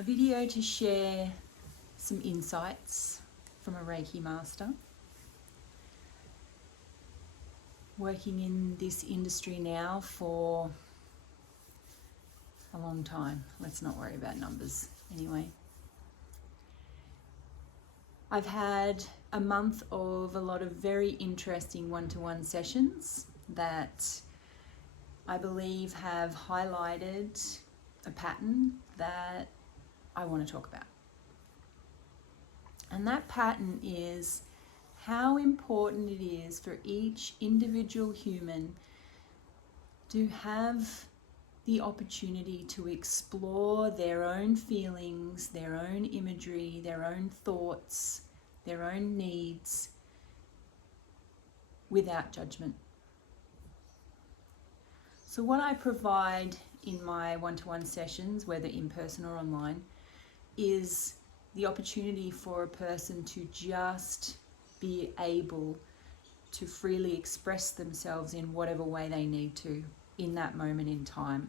a video to share some insights from a Reiki master. Working in this industry now for a long time. Let's not worry about numbers anyway. I've had a month of a lot of very interesting one-to-one sessions that I believe have highlighted a pattern that I want to talk about. And that pattern is how important it is for each individual human to have the opportunity to explore their own feelings, their own imagery, their own thoughts, their own needs without judgment. So what I provide in my one-to-one sessions, whether in person or online, is the opportunity for a person to just be able to freely express themselves in whatever way they need to in that moment in time,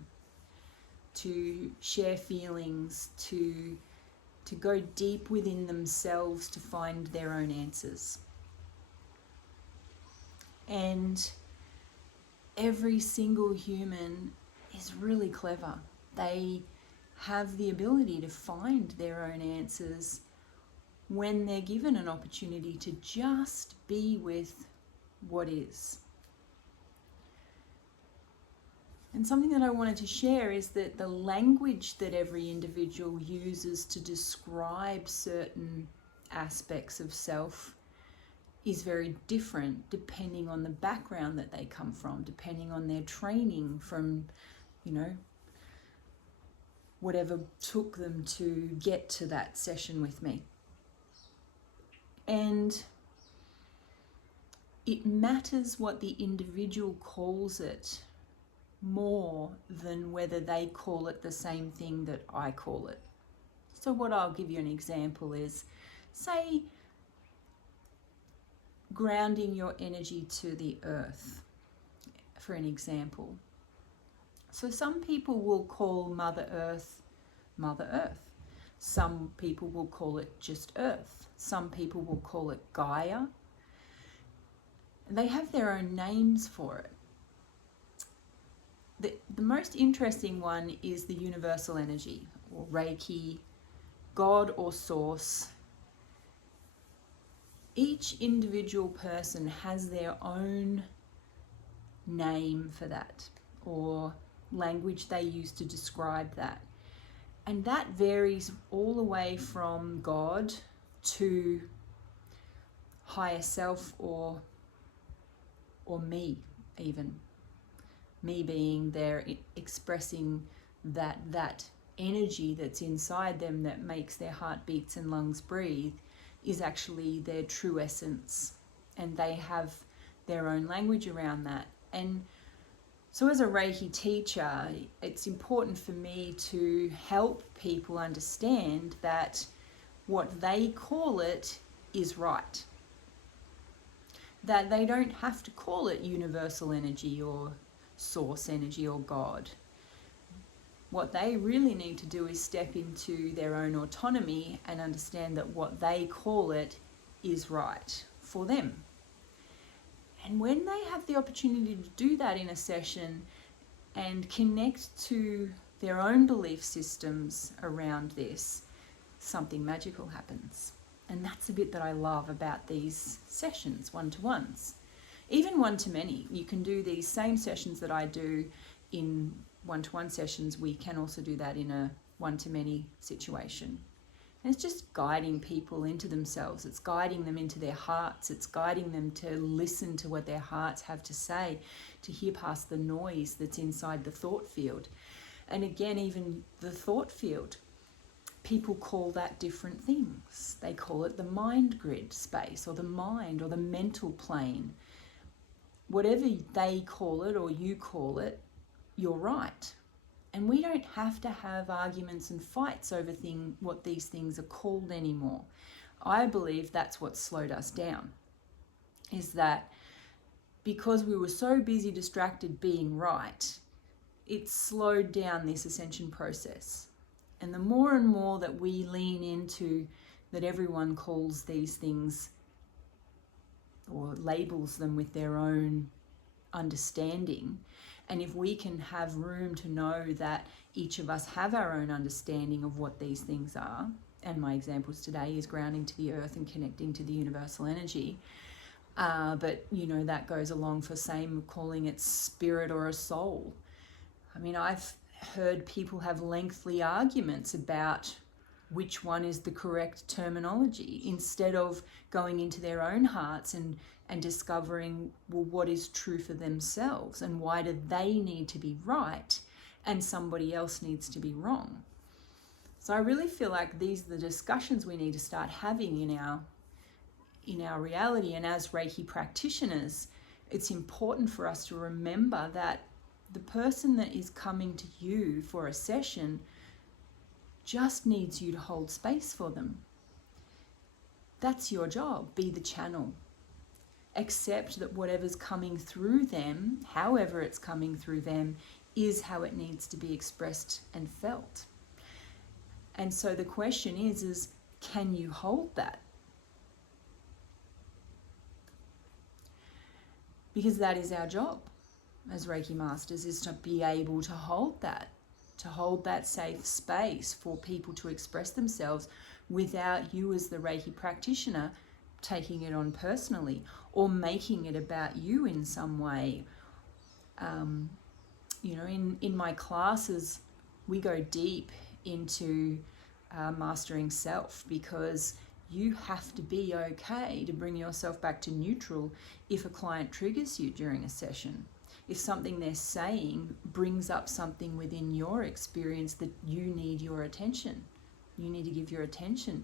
to share feelings, to go deep within themselves to find their own answers. And every single human is really clever. They have the ability to find their own answers when they're given an opportunity to just be with what is. And something that I wanted to share is that the language that every individual uses to describe certain aspects of self is very different depending on the background that they come from, depending on their training from, whatever took them to get to that session with me. And it matters what the individual calls it more than whether they call it the same thing that I call it. So what I'll give you an example is, say, grounding your energy to the earth, for an example. So some people will call Mother Earth, Mother Earth. Some people will call it just Earth. Some people will call it Gaia. They have their own names for it. The most interesting one is the universal energy, or Reiki, God or Source. Each individual person has their own name for that, or language they use to describe that. And that varies all the way from God to higher self or me, even. Me being there expressing that energy that's inside them that makes their heart beats and lungs breathe is actually their true essence. And they have their own language around that. And so as a Reiki teacher, it's important for me to help people understand that what they call it is right. That they don't have to call it universal energy or source energy or God. What they really need to do is step into their own autonomy and understand that what they call it is right for them. And when they have the opportunity to do that in a session and connect to their own belief systems around this, something magical happens. And that's the bit that I love about these sessions, one-to-ones. Even one-to-many. You can do these same sessions that I do in one-to-one sessions. We can also do that in a one-to-many situation. And it's just guiding people into themselves. It's guiding them into their hearts. It's guiding them to listen to what their hearts have to say, to hear past the noise that's inside the thought field. And again, even the thought field, people call that different things. They call it the mind grid space, or the mind, or the mental plane. Whatever they call it or you call it, you're right. And we don't have to have arguments and fights over what these things are called anymore. I believe that's what slowed us down, is that because we were so busy distracted being right, it slowed down this ascension process. And the more and more that we lean into that everyone calls these things or labels them with their own understanding, and if we can have room to know that each of us have our own understanding of what these things are, and my examples today is grounding to the earth and connecting to the universal energy, but that goes along for same calling it spirit or a soul. I mean, I've heard people have lengthy arguments about which one is the correct terminology, instead of going into their own hearts and discovering, well, what is true for themselves and why do they need to be right and somebody else needs to be wrong. So I really feel like these are the discussions we need to start having in our reality. And as Reiki practitioners, it's important for us to remember that the person that is coming to you for a session just needs you to hold space for them. That's your job. Be the channel. Accept that whatever's coming through them, however it's coming through them, is how it needs to be expressed and felt. And so the question is can you hold that? Because that is our job as Reiki Masters, is to be able to hold that safe space for people to express themselves without you as the Reiki practitioner taking it on personally or making it about you in some way. In my classes, we go deep into mastering self, because you have to be okay to bring yourself back to neutral if a client triggers you during a session. If something they're saying brings up something within your experience that you need your attention, you need to give your attention.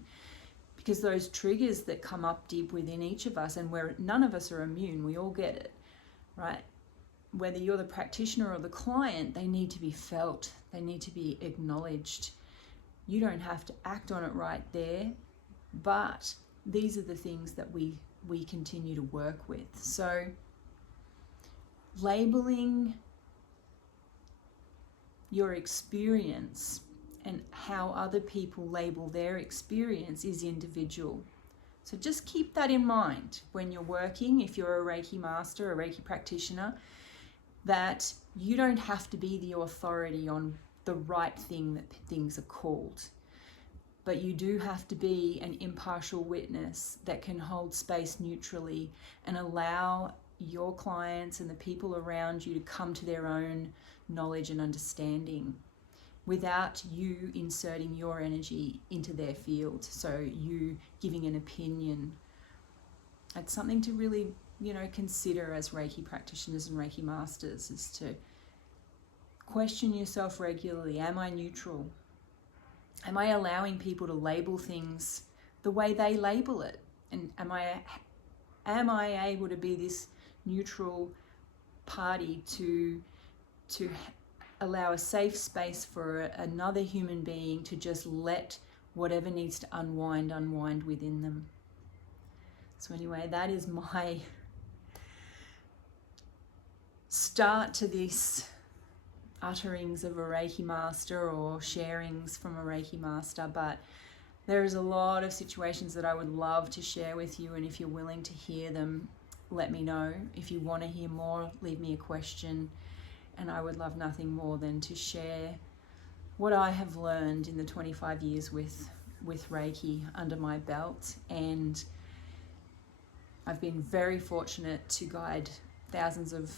Because those triggers that come up deep within each of us, and where none of us are immune, we all get it, right? Whether you're the practitioner or the client, they need to be felt, they need to be acknowledged. You don't have to act on it right there, but these are the things that we continue to work with. So labeling your experience and how other people label their experience is individual. So just keep that in mind when you're working, if you're a Reiki master, a Reiki practitioner, that you don't have to be the authority on the right thing that things are called. But you do have to be an impartial witness that can hold space neutrally and allow your clients and the people around you to come to their own knowledge and understanding without you inserting your energy into their field. So you giving an opinion. It's something to really, consider as Reiki practitioners and Reiki masters, is to question yourself regularly. Am I neutral? Am I allowing people to label things the way they label it? And am I able to be this neutral party to allow a safe space for another human being to just let whatever needs to unwind within them? So anyway, that is my start to this utterings of a Reiki master or sharings from a Reiki master, but there is a lot of situations that I would love to share with you, and if you're willing to hear them, let me know. If you want to hear more, leave me a question, and I would love nothing more than to share what I have learned in the 25 years with Reiki under my belt. And I've been very fortunate to guide thousands of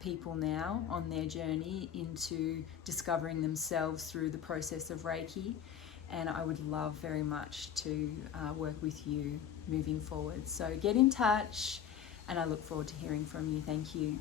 people now on their journey into discovering themselves through the process of Reiki, and I would love very much to work with you moving forward. So get in touch, and I look forward to hearing from you. Thank you.